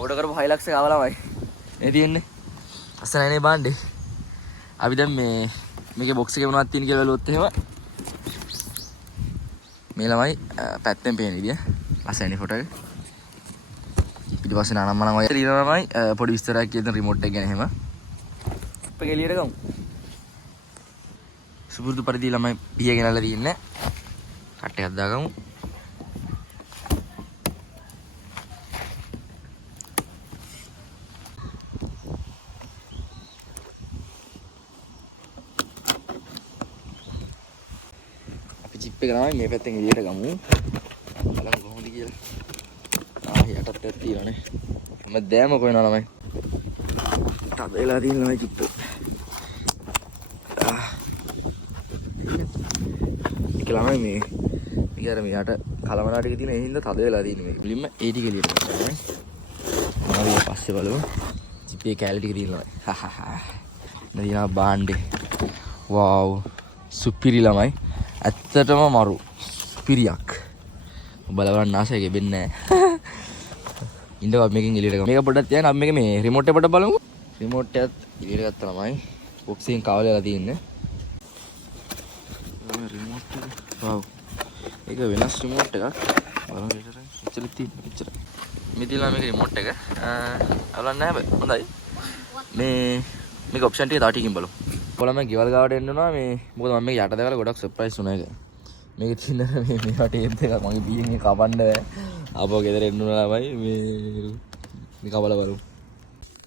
Order කරපු 6 ලක්ෂ ආවලාමයි මේ තියෙන්නේ අස්සනනේ බාන්නේ අපි දැන් මේකේ බොක්ස් එකේ මොනවද තියෙන කියලා බලුවොත් එහෙම මේ ළමයි පැත්තෙන් පේන විදිය ලස්සනයි ෆොටෝ එක ඊට පස්සේ නානම් මනම් ඔය ඊළඟ ළමයි පොඩි විස්තරයක් කියන රිමෝට් එක ගැන එහෙම අපේ එළියට ගමු සුපුරුදු පරිදි ළමයි පිය ගෙනල්ලා තින්නේ කට්ටයක් දාගමු චිප් එක තමයි මේ පැත්තෙන් එළියට ගමු. බලමු කොහොමද කියලා. යටත් තියෙනනේ. හැමදේම කොහෙනවා ළමයි. තද වෙලා තියෙන ළමයි චිප් එක. ඒක ළමයි මේක අර මෙයාට කලමනා ටික තියෙන ඒ හින්දා තද වෙලා තියෙන මේක. පිළිම ඒ ටික එළියට ගන්නවා. මොනවද පස්සේ බලමු. චිප් එකේ කැලේ ටික තියෙනවා. හහහ. නදිනා බාණ්ඩේ. වව්. සුපිරි ළමයි. ඇත්තටම මරු පිරියක් බලවන්න ආසයි ගෙබෙන්නේ නැහැ ඉඳලා මේකෙන් එළියට ගමු මේක පොඩ්ඩක් තියන්න අපි මේක මේ රිමෝට් එක පොඩ්ඩක් බලමු රිමෝට් එකත් එළියට ගත්තා ළමයි බොක්ස් එකෙන් කවලලා තියෙන්නේ රිමෝට් එක වව් ඒක වෙනස් රිමෝට් එකක් බලමු එච්චර තියෙන්නේ එච්චර මේ තියලා මේක රිමෝට් එක අවලන්නේ නැහැ හොඳයි මේක ඔප්ෂන් ටික තා ටිකකින් බලමු කොළම ගෙවල් ගාවට එන්න උනා මේ මොකද මම මේක යට දැකලා ගොඩක් සර්ප්‍රයිස් වුණා ඒක. මේකේ තියෙන මේ වටේත් එක මගේ බීයෙන් එක කපන්න බෑ. ආපහු ගෙදර එන්න උනා ළමයි මේ කවල බලමු.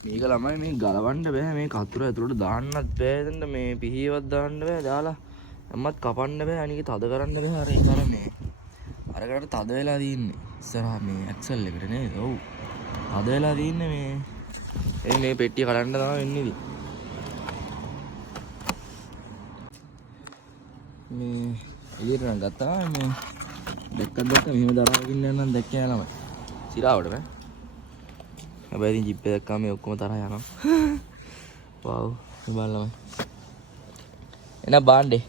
මේක ළමයි මේ ගලවන්න බෑ මේ කතුර ඇතුළට දාන්නත් බෑ එතන මේ පිහියවත් දාන්න බෑ දාලා අම්මත් කපන්න බෑ අනික තද කරන්න බෑ අර ඒක අර මේ අරකට තද වෙලා තින්නේ ඉස්සරහා මේ ඇක්සල් එකට නේද? ඔව්. තද වෙලා තින්නේ මේ පෙට්ටිය කඩන්න තමයි වෙන්නේ ඉතින්. මේ එළියට නම් ගත්තා මේ දැක්ක මෙහෙම දරාගෙන යනවා නම් දැක්කේ නෑ ළමයි. සිරාවට බෑ. හැබැයි ඉතින් ජිප් එක දැක්කම මේ ඔක්කොම තරහ යනවා. වව් මේ බලන්න. එන බාණ්ඩේ.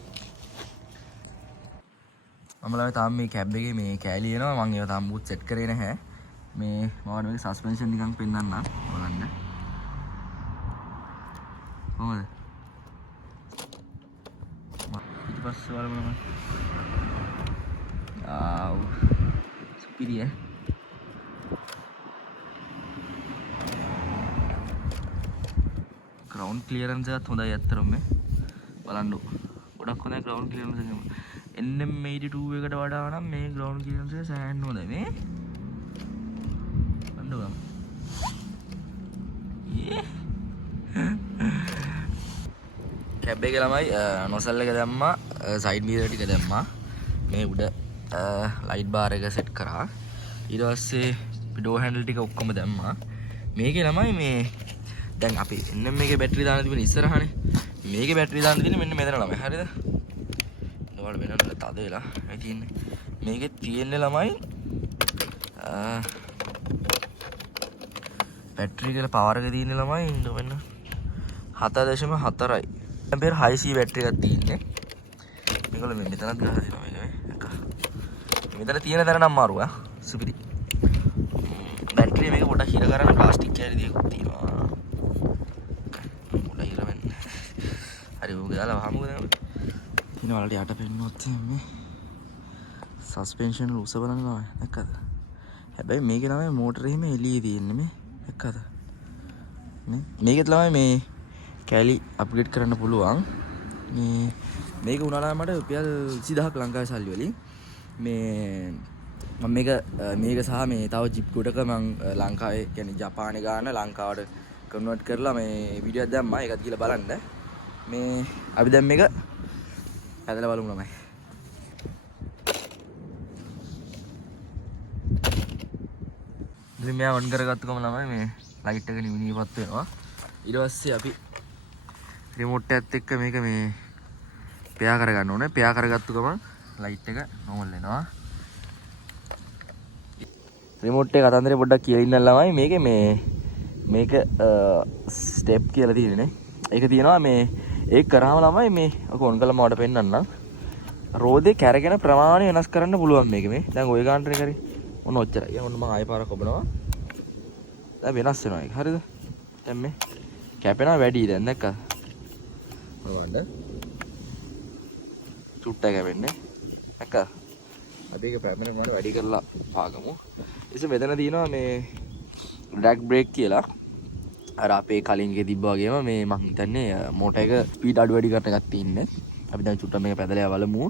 මම ළමයි තාම මේ කැබ් එකේ මේ කෑලි එනවා මම ඒවා තාම බූට් සෙට් කරේ නැහැ. මේ මම මේක සස්පෙන්ෂන් නිකන් පෙන්නන්න බලන්න. කොහමද? बस वाला में आओ सुपीरियर ग्राउंड क्लियरेंस है थोड़ा यात्रा में බලන්න ගොඩක් හොඳයි ග්‍රවුන්ඩ් ක්ලියරන්ස් එක NM82 එකට වඩා නම් මේ ග්‍රවුන්ඩ් ක්ලියරන්ස් එක සෑහෙන්න හොඳයි මේ අඬුවා කැබ් එකේ ළමයි නොසල් එක දැම්මා සයිඩ් මිරර් ටික දැම්මා මේ උඩ ලයිට් බාර් එක සෙට් කරා ඊට පස්සේ ඩෝ හැන්ඩල් ටික ඔක්කොම දැම්මා මේකේ ළමයි මේ දැන් අපි NM එකේ බැටරි දාන්න තිබුණේ ඉස්සරහනේ මේකේ බැටරි දාන්න තියෙන්නේ මෙන්න මෙතන ළමයි හරියද ඔයාලා වෙනවද තද වෙලා මේ තියෙන්නේ මේකේ තියෙන්නේ ළමයි බැටරි කියලා පවර් එක තියෙන්නේ ළමයි ඉන්න වෙන්න 7.4යි ඇම්පියර් හයි සී බැටරි එකක් තියෙන්නේ මේකල මෙතනත් ගහලා දෙනවා මේක මෙතන තියෙන තැන නම් මාරුවා සුපිරි බැටරි මේක පොඩක් හිර කරන්න ප්ලාස්ටික් කෑලි දෙකක් තියෙනවා පොඩක් හිර වෙන්න හරි ඔක දාලා වහමුද ඉතින් වලට යට පෙන්නොත් මේ සස්පෙන්ෂන් උස බලනවා දැක්කද හැබැයි මේකේ තමයි මෝටරේ එහෙම එළියේ තියෙන්නේ මේ දැක්කද මේකෙත් ළමයි මේ කැලි අප්ග්‍රේඩ් කරන්න පුළුවන් මේක උනාලා මට රුපියල් 20000ක් ලංකාවේ සල්ලි වලින් මේ මම මේක සහ මේ තව ජිප් ගොඩක මම ලංකාවේ කියන්නේ ජපානේ ගාන ලංකාවට කන්වර්ට් කරලා මේ වීඩියෝ එකක් දැම්මා ඒකත් කියලා බලන්න මේ අපි දැන් මේක හදලා බලමු ළමයි ඉතින් මෙයා ඔන් කරගත්තු ගමන් ළමයි මේ ලයිට් එක නිවිපත් වෙනවා ඊට පස්සේ අපි රිමෝට් එකත් එක්ක මේක මේ පෙයා කරගන්න ඕනේ. පෙයා කරගත්තු ගමන් ලයිට් එක නෝමල් වෙනවා. රිමෝට් එක අතන්දරේ පොඩ්ඩක් කියලා ඉන්න ළමයි මේකේ මේක ස්ටෙප් කියලා තියෙන්නේ. ඒක තියෙනවා මේ ඒක කරාම ළමයි මේ ඔක ඔන් කළාම මට පෙන්නන්නම්. රෝදේ කැරගෙන ප්‍රමාණය වෙනස් කරන්න පුළුවන් මේක මේ. දැන් ওই ගානටනේ කරේ. ඔන්න ඔච්චරයි. ඔන්න මම ආයෙ පාරක් ඔබනවා. දැන් වෙනස් වෙනවා ඒක. හරිද? දැන් මේ කැපෙනවා වැඩි දැන් දැක්කද? බලන්න. චුට්ටක් කැපෙන්නේ. දැක්කද? අපි ඒක පැමිණ කරන වැඩි කරලා පාගමු. ඉතින් මෙතන තියෙනවා මේ ඩ්‍රැග් බ්‍රේක් කියලා. අර අපේ කලින් ගේ තිබ්බා වගේම මේ මම හිතන්නේ මෝටර් එක ස්පීඩ් අඩු වැඩි කරන එකක් තියෙන්නේ. අපි දැන් චුට්ටක් මේක පැදලා බලමු.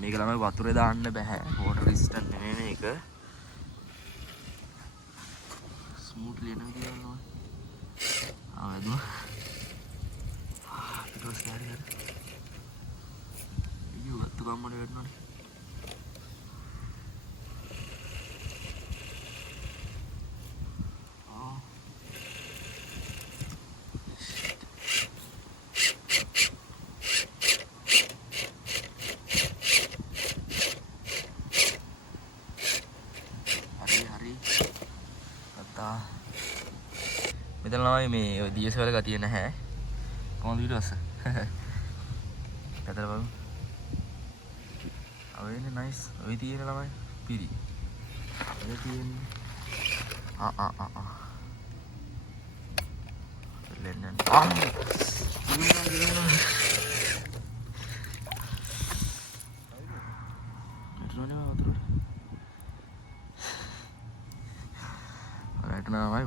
මේක ළමයි වතුරේ දාන්න බෑ. වෝටර් රෙසිස්ටන්ට් නෙමෙයි මේක. ස්මූත්ලි එන විදිය යනවා. ආවද? ඊට පස්සේ හරි. අයියෝ වත්තු ගම්මනේ වෙන්නනේ. මෙතන ළමයි මේ DSL එක ගතිය නැහැ. කොහොමද ඊට පස්සේ? පැදලා බලමු. අවේනේ නයිස්. ඔය තියෙන ළමයි පිරි. ඔය තියෙන්නේ. ලෙන්නන්.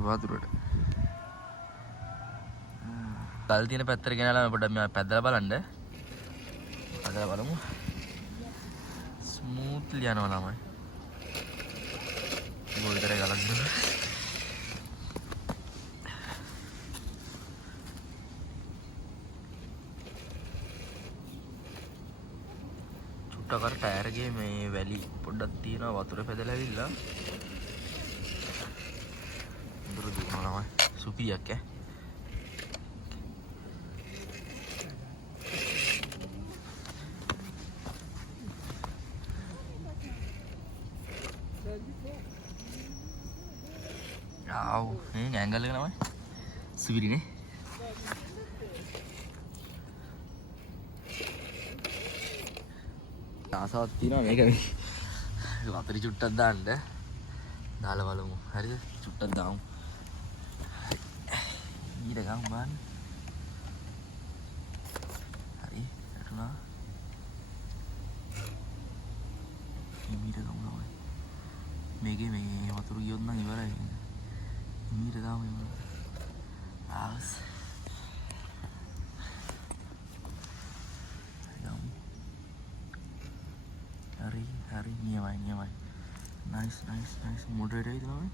වතුරට ගල් තියෙන පැත්තට ගෙනලා පොඩ්ඩක් මේ පැදලා බලන්න. පැදලා බලමු. ස්මූත්ලි යනවා ළමයි. ඒක විතරයි ගලක් දෙන්න. චුට්ටක් අර ටයර් එකේ මේ වැලි පොඩ්ඩක් තියෙනවා වතුර පැදලා ඇවිල්ලා. දුර දුවනවා ළමයි. සුපිරියක් ඈ. ආව් මේ ඇන්ගල් එක තමයි සුපිරිනේ. ආසාවක් තියෙනවා මේක මේ වතුරි චුට්ටක් දාන්න. දාලා බලමු. හරිද? චුට්ටක් දාමු. ඊට ගමු බලන්න. හරි. හරිුණා. ඊට ගමු නෝයි. මේකේ මේ වතුර ගියොත් නම් ඉවරයි. ඊට ගමු ඉවරයි. ආස්. හරි හරි නියමයි. nice moderate එකයි ළමයි.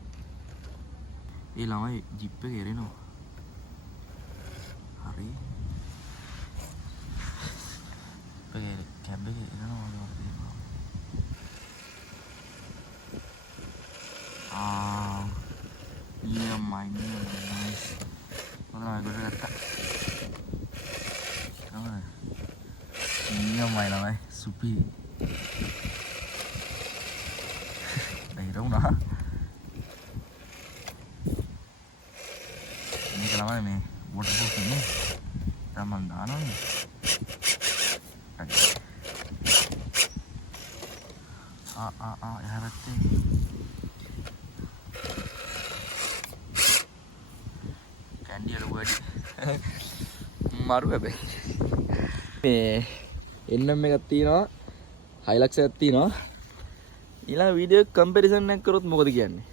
ඒ ළමයි ජිප් එක එරෙනවා. හරි. ඒ කැබ් එක එරෙනවා වගේ තියෙනවා. නියමයි nice. මොනවා ගොඩ ගත්තා. නියමයි ළමයි සුපි. වුණා. මේක ළමයි මේ වොටර් ප්‍රූෆ් නේ. තමන් දානවනේ. එහා පැත්තේ. කැන්ඩි වල වැඩි. මාරු හැබැයි. මේ එන්නම් එකක් තියෙනවා. හයිලක්ස් එකක් තියෙනවා. ඊළඟ වීඩියෝ කම්පැරිසන් එකක් කරොත් මොකද කියන්නේ?